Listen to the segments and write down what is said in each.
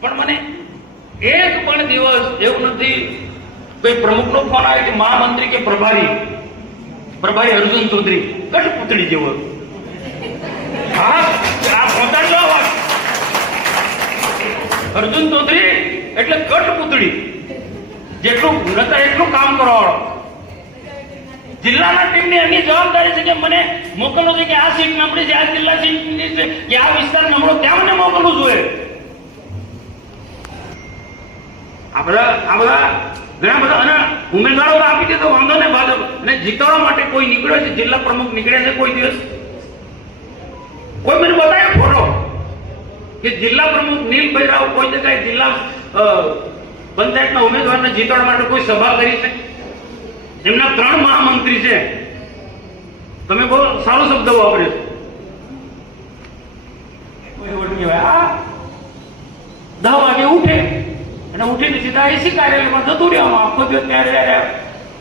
પણ મને એક પણ દિવસ એવું નથી કોઈ પ્રમુખનો ફોન આવ્યો કે મહામંત્રી કે પ્રભારી અર્જુન ચૌધરી કઠપુતળી જેવો. હા, આ પહોંચાડજો વાત. અર્જુન ચૌધરી એટલે કઠપુતળી, જેટલું નતા એટલું કામ કરવાવાળો. જિલ્લાના ટીમની એની જવાબદારી છે કે મને મોકલવું છે કે આ સીટ નબળી છે, આ જિલ્લા સીટની છે કે આ વિસ્તાર નબળો, ત્યાં મને મોકલવું જોઈએ. આ બધા ઘણા બધા અને ઉમેદવારો આપી દીધો, વાંધો ને ભાજપ અને જીતાડવા માટે કોઈ નીકળ્યો છે, જિલ્લા પ્રમુખ નીકળ્યા છે કોઈ દિવસ? કોઈ મને બતાવ્યો ફોટો કે જિલ્લા પ્રમુખ નીલભાઈ રાવ કોઈ જગ્યાએ જિલ્લા પંચાયતના ઉમેદવારને જીતાડવા માટે કોઈ સભા કરી છે? એમના 3 મહામંત્રી છે. તમે બહુ સારો શબ્દ વાપર્યો. આ 10 વાગે ઉઠે અને ઉઠીને સીધા એસી કાર્યાલયમાં જતું રહેવામાં, આખો દિવસ ત્યારે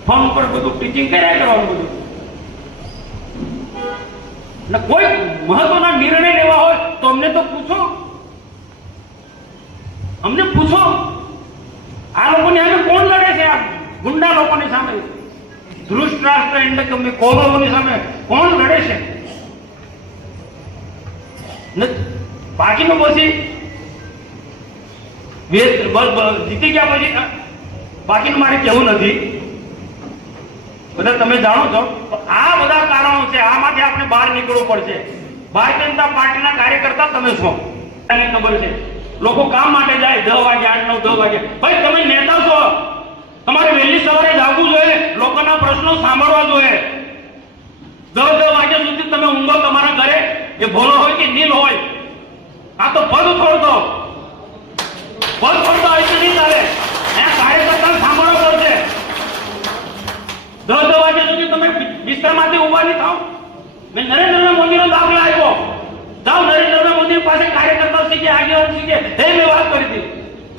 ફોન પર બધું ટીચિંગ કર્યા કરવાનું બધું. ને કોઈ મહત્વના નિર્ણય લેવા હોય તો અમને તો પૂછો, અમને પૂછો. આ લોકોની સામે કોણ લડે છે? આ ગુંડા લોકોની સામે, ધૃષ્ટરાષ્ટ્ર એટલે કે કૌરવોની સામે કોણ લડે છે? બાકીનું પછી જીતી ગયા પછી બાકીનું મારે કહેવું નથી, બધા તમે જાણો છો. આ બધા કારણો છે, આમાંથી આપણે બહાર નીકળવું પડશે. ભારતીય જનતા પાર્ટીના કાર્યકર્તા તમે છો, એને ખબર છે. લોકો કામ માટે જાય 10 વાગે, 8, 9, 10 વાગે. ભાઈ તમે નેતા છો, તમારે વહેલી સવારે જાગવું જોઈએ, લોકોના પ્રશ્નો સાંભળવા જોઈએ. 10 વાગ્યા સુધી તમે ઊંઘો તમારા ઘરે, એ ભોલો હોય કે નીલ હોય. આ તો પદ છોડતો હોય તો નહીં ચાલે. અહીંયા કાર્યકર્તા સાંભળવો પડશે. 10 વાગ્યા સુધી તમે બિસ્તરમાંથી ઉભા નહીં થાવ. મેં નરેન્દ્ર મોદીનો દાખલો આપ્યો. જાઓ નરેન્દ્ર મોદી પાસે કાર્યકર્તા શીખે, આગેવાન શીખે. મેં વાત કરી હતી.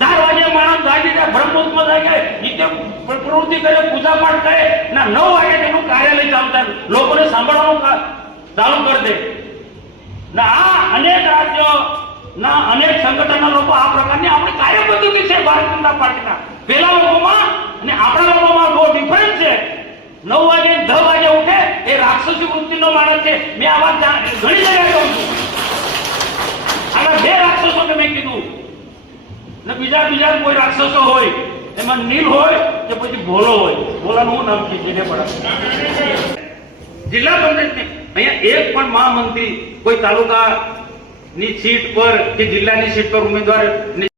4 વાગ્યા માણસ જાગી જાય, બ્રહ્મુહૂર્તમાં જાગે, નીચે પ્રવૃત્તિ કરે, પૂજા પાઠ કરે, ના 9 વાગે તેનું કાર્યાલય ચાલુ થાય, લોકોને સાંભળવાનું ચાલુ કરી દે. ના આ અનેક રાજ્યો ના અનેક સંગઠનના લોકો આ પ્રકારની આપણી કાર્યપદ્ધતિ છે ભારતીય જનતા પાર્ટીના. પેલા લોકોમાં અને આપણા લોકોમાં બહુ ડિફરન્સ છે. 9 વાગે 10 વાગે ઉઠે એ રાક્ષસી વૃત્તિનો માણસ છે. મેં આ વાત ઘણી જગ્યાએ કહું છું. આના 2 રાક્ષસો કે મેં કીધું ને બીજા કોઈ રાક્ષસો હોય, એમાં નીલ હોય કે પછી ભોલો હોય. ભોલાનું હું નામ છે? જેને પણ જિલ્લા પંચાયતની અહીંયા એક પણ મહામંત્રી કોઈ તાલુકાની સીટ પર કે જિલ્લાની સીટ પર ઉમેદવાર